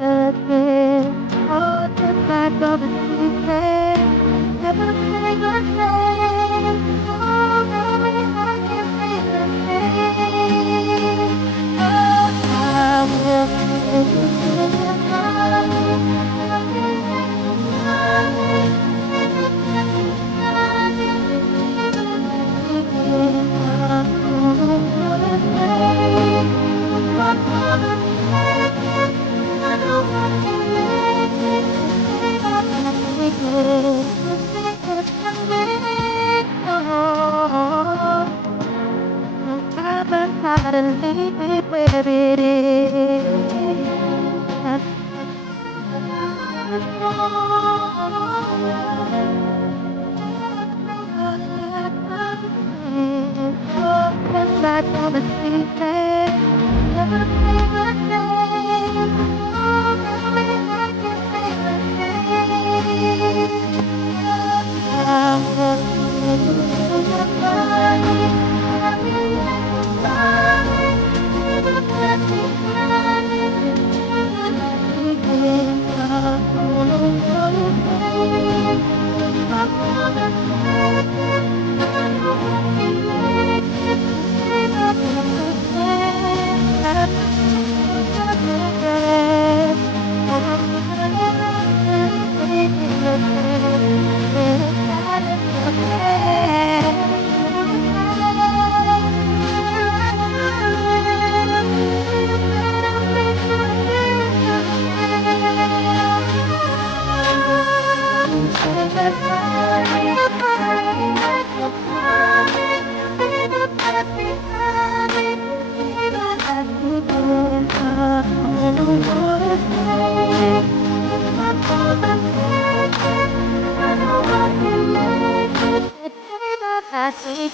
again. Oh, just like all the secret, everything I say. Oh, baby, I can feel the same. Oh, I will feel your I've been leave it where it is. Like all the secret, everything I say. Oh, baby, I can feel the same. I will feel your body, I feel your body, feel the behind it, begin. I see